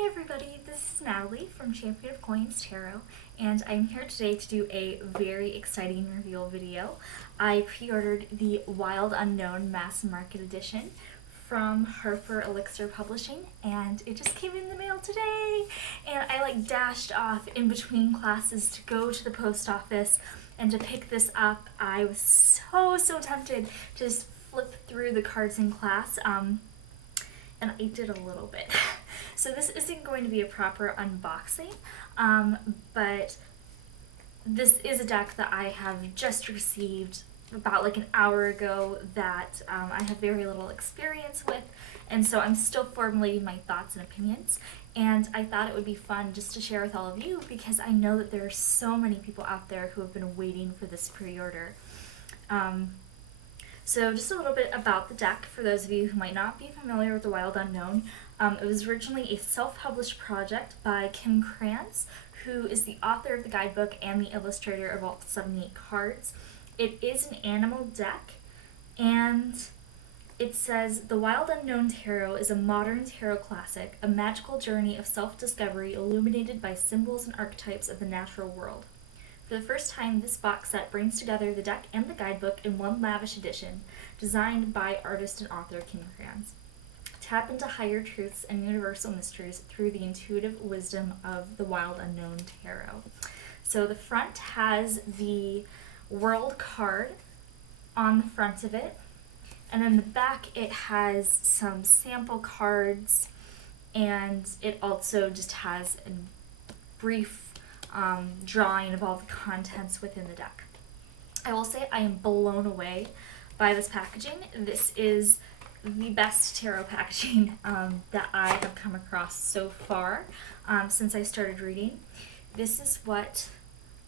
Hey everybody, this is Natalie from Champion of Coins Tarot, and I'm here today to do a very exciting reveal video. I pre-ordered the Wild Unknown Mass Market Edition from HarperElixer Publishing, and it just came in the mail today, and I dashed off in between classes to go to the post office and to pick this up. I was so tempted to just flip through the cards in class, and I did a little bit. So this isn't going to be a proper unboxing, but this is a deck that I have just received about an hour ago that I have very little experience with, and so I'm still formulating my thoughts and opinions, and I thought it would be fun just to share with all of you because I know that there are so many people out there who have been waiting for this pre-order. So just a little bit about the deck for those of you who might not be familiar with the Wild Unknown. It was originally a self-published project by Krans, who is the author of the guidebook and the illustrator of all 78 cards. It is an animal deck, and it says, "The Wild Unknown Tarot is a modern tarot classic, a magical journey of self-discovery illuminated by symbols and archetypes of the natural world. For the first time, this box set brings together the deck and the guidebook in one lavish edition, designed by artist and author Kim Krans. Tap into higher truths and universal mysteries through the intuitive wisdom of the Wild Unknown Tarot." So the front has the World card on the front of it, and then the back it has some sample cards, and it also just has a brief drawing of all the contents within the deck. I will say I am blown away by this packaging. This is the best tarot packaging that I have come across so far since I started reading. This is what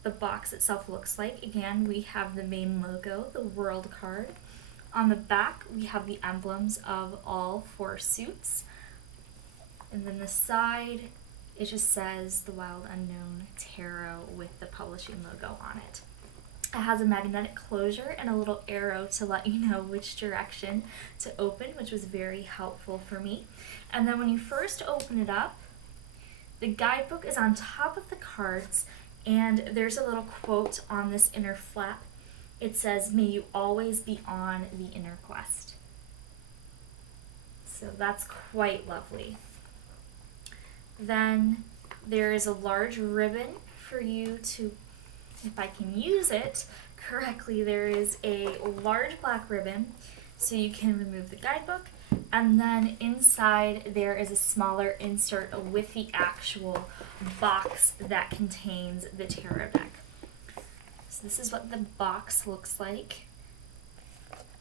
the box itself looks like. Again, we have the main logo, the World card. On the back, we have the emblems of all four suits. And then the side, it just says the Wild Unknown Tarot with the publishing logo on it. It has a magnetic closure and a little arrow to let you know which direction to open, which was very helpful for me. And then when you first open it up, the guidebook is on top of the cards, and there's a little quote on this inner flap. It says, "May you always be on the inner quest." So that's quite lovely. Then there is a large ribbon for you to, if I can use it correctly, there is a large black ribbon so you can remove the guidebook, and then inside there is a smaller insert with the actual box that contains the tarot deck. So this is what the box looks like,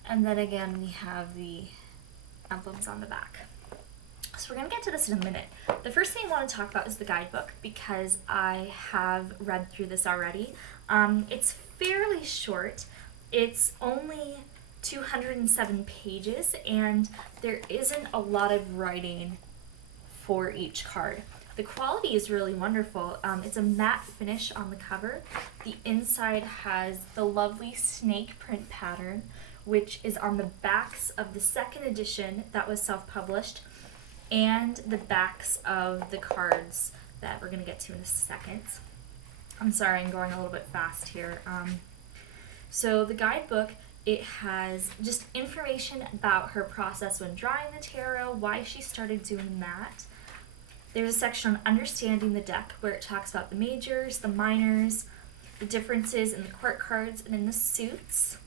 and then again we have the emblems on the back. So we're going to get to this in a minute. The first thing I want to talk about is the guidebook because I have read through this already. It's fairly short. It's only 207 pages, and there isn't a lot of writing for each card. The quality is really wonderful. It's a matte finish on the cover. The inside has the lovely snake print pattern, which is on the backs of the second edition that was self-published, and the backs of the cards that we're going to get to in a second. I'm sorry, I'm going a little bit fast here. So the guidebook, it has just information about her process when drawing the tarot, why she started doing that. There's a section on understanding the deck where it talks about the majors, the minors, the differences in the court cards and in the suits.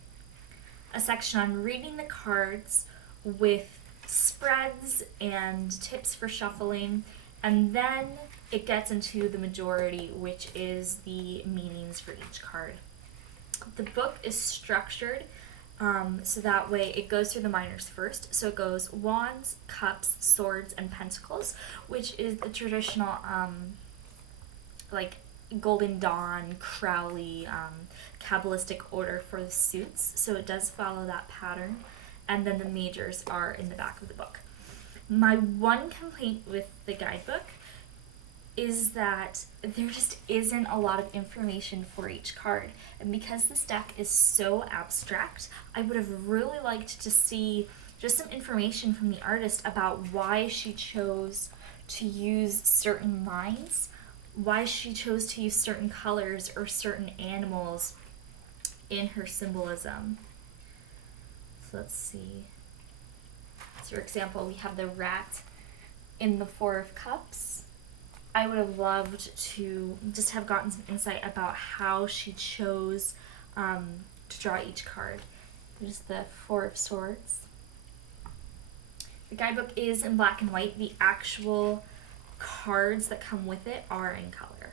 A section on reading the cards with spreads and tips for shuffling, and then it gets into the majority, which is the meanings for each card. The book is structured so that way it goes through the minors first. So it goes Wands, Cups, Swords, and Pentacles, which is the traditional Golden Dawn, Crowley, Kabbalistic order for the suits. So it does follow that pattern. And then the majors are in the back of the book. My one complaint with the guidebook is that there just isn't a lot of information for each card. And because this deck is so abstract, I would have really liked to see just some information from the artist about why she chose to use certain lines, why she chose to use certain colors or certain animals in her symbolism. So let's see. So for example, we have the rat in the Four of Cups. I would have loved to just have gotten some insight about how she chose to draw each card. There's the Four of Swords. The guidebook is in black and white. The actual cards that come with it are in color.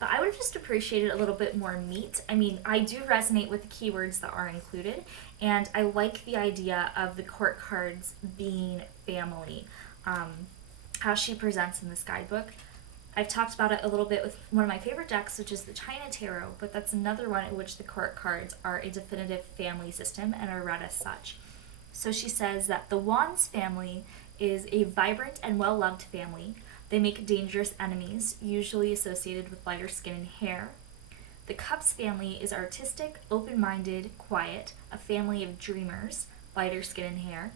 But I would have just appreciated a little bit more meat. I mean, I do resonate with the keywords that are included, and I like the idea of the court cards being family, how she presents in this guidebook. I've talked about it a little bit with one of my favorite decks, which is the China Tarot, but that's another one in which the court cards are a definitive family system and are read as such. So she says that the Wands family is a vibrant and well-loved family. They make dangerous enemies, usually associated with lighter skin and hair. The Cups family is artistic, open-minded, quiet, a family of dreamers, lighter skin and hair.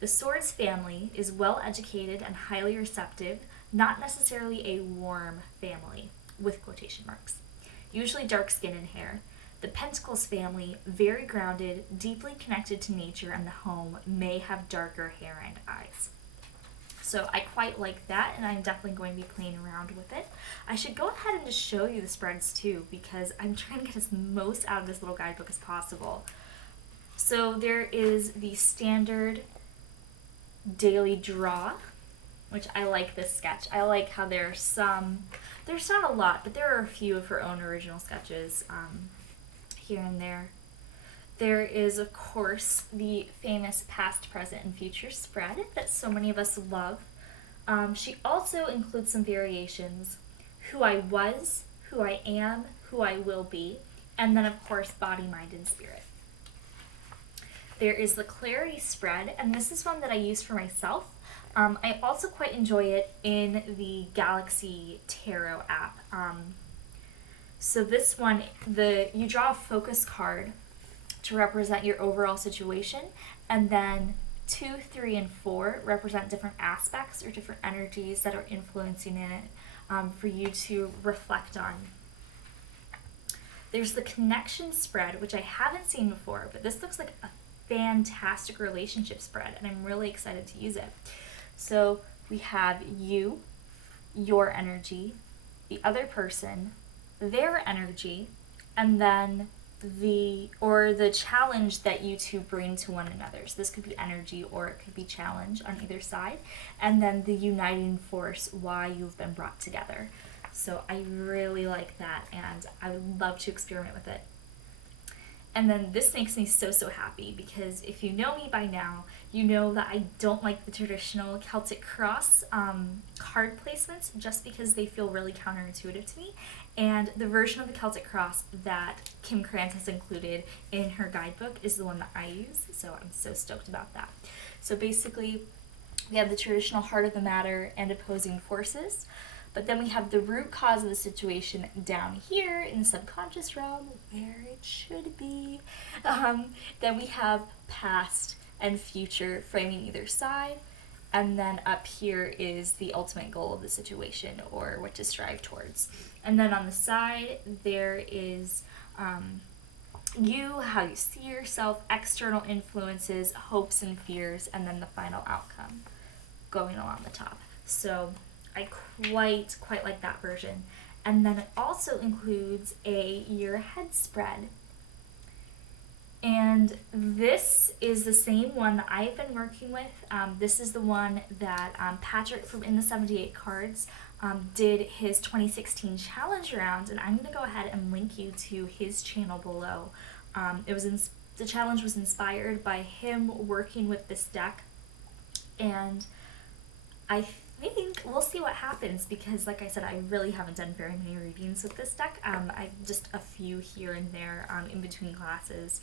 The Swords family is well-educated and highly receptive, not necessarily a warm family, with quotation marks, usually dark skin and hair. The Pentacles family, very grounded, deeply connected to nature and the home, may have darker hair and eyes. So I quite like that, and I'm definitely going to be playing around with it. I should go ahead and just show you the spreads too, because I'm trying to get as most out of this little guidebook as possible. So there is the standard daily draw, which I like this sketch. I like how there's not a lot, but there are a few of her own original sketches here and there. There is, of course, the famous past, present, and future spread that so many of us love. She also includes some variations: who I was, who I am, who I will be, and then, of course, body, mind, and spirit. There is the clarity spread, and this is one that I use for myself. I also quite enjoy it in the Galaxy Tarot app. So this one, you draw a focus card to represent your overall situation, and then 2, 3, and 4 represent different aspects or different energies that are influencing it for you to reflect on. There's the connection spread, which I haven't seen before, but this looks like a fantastic relationship spread, and I'm really excited to use it. So we have you, your energy, the other person, their energy, and then the challenge that you two bring to one another. So this could be energy or it could be challenge on either side. And then the uniting force, why you've been brought together. So I really like that, and I would love to experiment with it. And then this makes me so happy, because if you know me by now, you know that I don't like the traditional Celtic Cross card placements, just because they feel really counterintuitive to me. And the version of the Celtic Cross that Kim Krans has included in her guidebook is the one that I use, so I'm so stoked about that. So basically, we have the traditional heart of the matter and opposing forces. But then we have the root cause of the situation down here in the subconscious realm, where it should be. Then we have past and future framing either side. And then up here is the ultimate goal of the situation, or what to strive towards. And then on the side, there is you, how you see yourself, external influences, hopes and fears, and then the final outcome going along the top. So I quite like that version. And then it also includes a year ahead spread. And this is the same one that I've been working with. This is the one that Patrick from In the 78 Cards did his 2016 challenge around, and I'm going to go ahead and link you to his channel below. The challenge was inspired by him working with this deck, and I think we'll see what happens, because like I said, I really haven't done very many readings with this deck. I've just a few here and there in between classes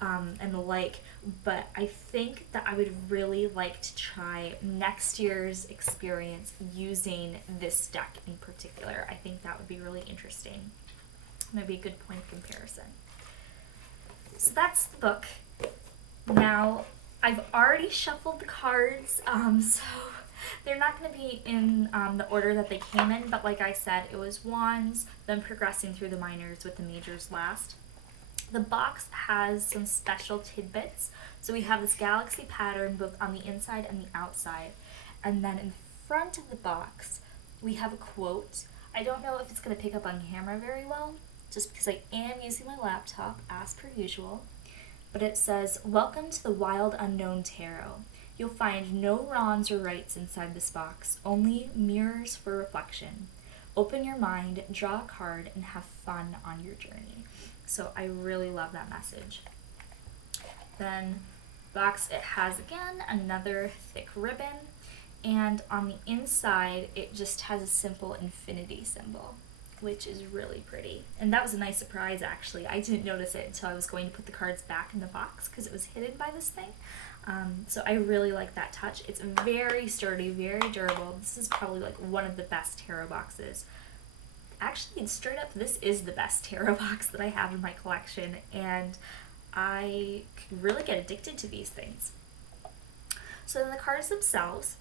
and the like, but I think that I would really like to try next year's experience using this deck in particular. I think that would be really interesting. Maybe a good point of comparison. So that's the book. Now, I've already shuffled the cards, so They're not going to be in the order that they came in, but like I said, it was wands, then progressing through the minors with the majors last. The box has some special tidbits. So we have this galaxy pattern both on the inside and the outside. And then in front of the box, we have a quote. I don't know if it's going to pick up on camera very well, just because I am using my laptop as per usual. But it says, "Welcome to the Wild Unknown Tarot. You'll find no wrongs or rights inside this box, only mirrors for reflection. Open your mind, draw a card, and have fun on your journey." So I really love that message. Then box, it has again another thick ribbon, and on the inside it just has a simple infinity symbol, which is really pretty. And that was a nice surprise actually. I didn't notice it until I was going to put the cards back in the box because it was hidden by this thing. So I really like that touch. It's very sturdy, very durable. This is probably like one of the best tarot boxes. Actually, straight up, this is the best tarot box that I have in my collection, and I really get addicted to these things. So then the cards themselves,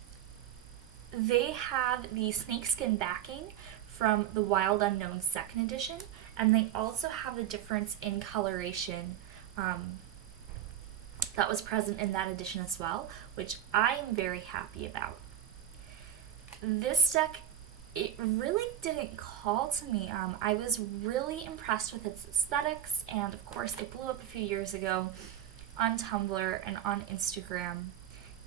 they have the snakeskin backing from the Wild Unknown 2nd edition, and they also have the difference in coloration that was present in that edition as well, which I am very happy about. This deck, it really didn't call to me. I was really impressed with its aesthetics, and of course it blew up a few years ago on Tumblr and on Instagram,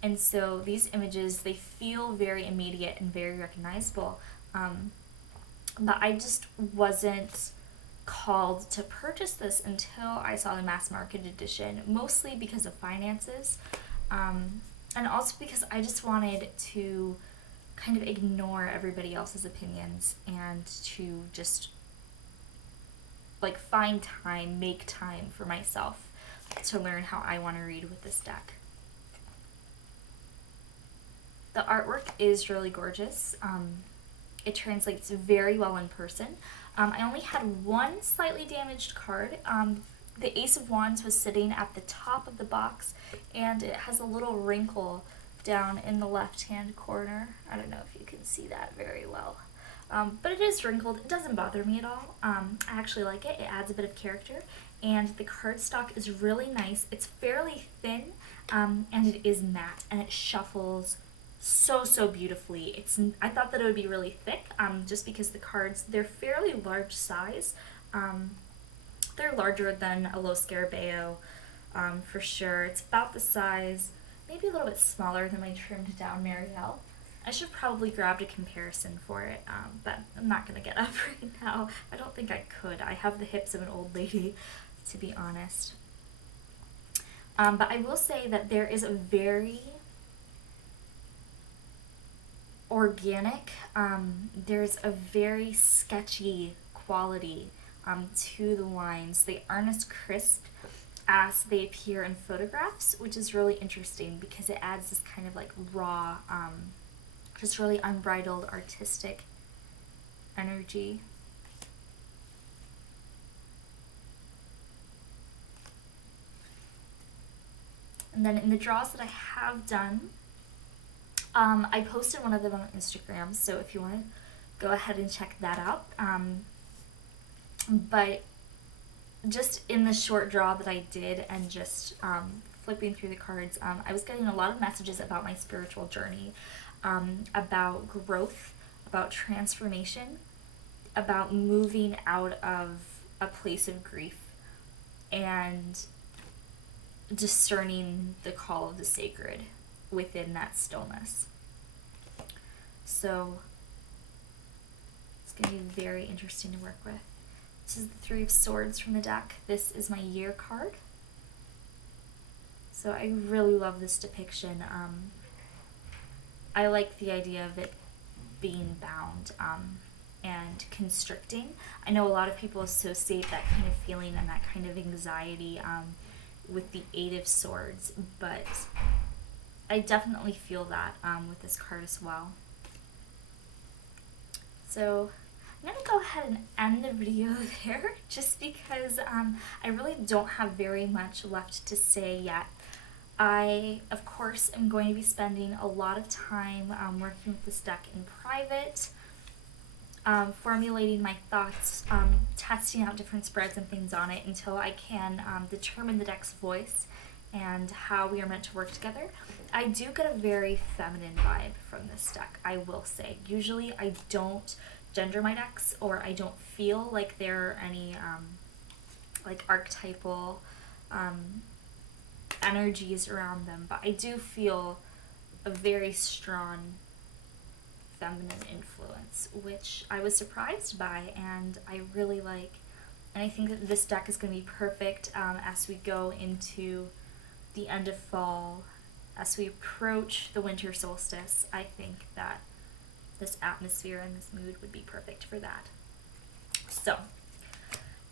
and so these images, they feel very immediate and very recognizable, but I just wasn't called to purchase this until I saw the mass market edition, mostly because of finances, and also because I just wanted to kind of ignore everybody else's opinions and to just like find time, make time for myself to learn how I want to read with this deck. The artwork is really gorgeous. It translates very well in person. I only had one slightly damaged card. The Ace of Wands was sitting at the top of the box, and it has a little wrinkle down in the left-hand corner. I don't know if you can see that very well. But it is wrinkled. It doesn't bother me at all. I actually like it. It adds a bit of character, and the cardstock is really nice. It's fairly thin, and it is matte, and it shuffles so beautifully. I thought that it would be really thick, just because the cards, they're fairly large size. They're larger than a Lo Scarabeo, for sure. It's about the size, maybe a little bit smaller than my trimmed down Marielle. I should probably grab a comparison for it, but I'm not going to get up right now. I don't think I could. I have the hips of an old lady, to be honest. But I will say that there is a very organic, there's a very sketchy quality to the lines. They aren't as crisp as they appear in photographs, which is really interesting because it adds this kind of like raw, just really unbridled artistic energy. And then in the draws that I have done, I posted one of them on Instagram, so if you want to go ahead and check that out. But just in the short draw that I did and just flipping through the cards, I was getting a lot of messages about my spiritual journey, about growth, about transformation, about moving out of a place of grief and discerning the call of the sacred within that stillness. So it's going to be very interesting to work with. This is the Three of Swords from the deck. This is my year card. So I really love this depiction. I like the idea of it being bound and constricting. I know a lot of people associate that kind of feeling and that kind of anxiety with the Eight of Swords, but I definitely feel that with this card as well. So I'm going to go ahead and end the video there just because I really don't have very much left to say yet. I, of course, am going to be spending a lot of time working with this deck in private, formulating my thoughts, testing out different spreads and things on it until I can determine the deck's voice and how we are meant to work together. I do get a very feminine vibe from this deck, I will say. Usually I don't gender my decks, or I don't feel like there are any like archetypal energies around them, but I do feel a very strong feminine influence, which I was surprised by and I really like. And I think that this deck is going to be perfect as we go into the end of fall, as we approach the winter solstice. I think that this atmosphere and this mood would be perfect for that. So,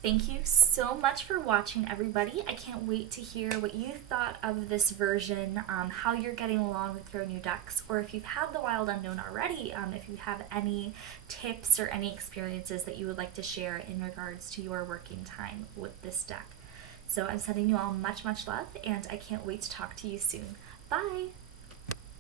thank you so much for watching, everybody. I can't wait to hear what you thought of this version, how you're getting along with your new decks, or if you've had the Wild Unknown already, if you have any tips or any experiences that you would like to share in regards to your working time with this deck. So I'm sending you all much, much love, and I can't wait to talk to you soon. Bye!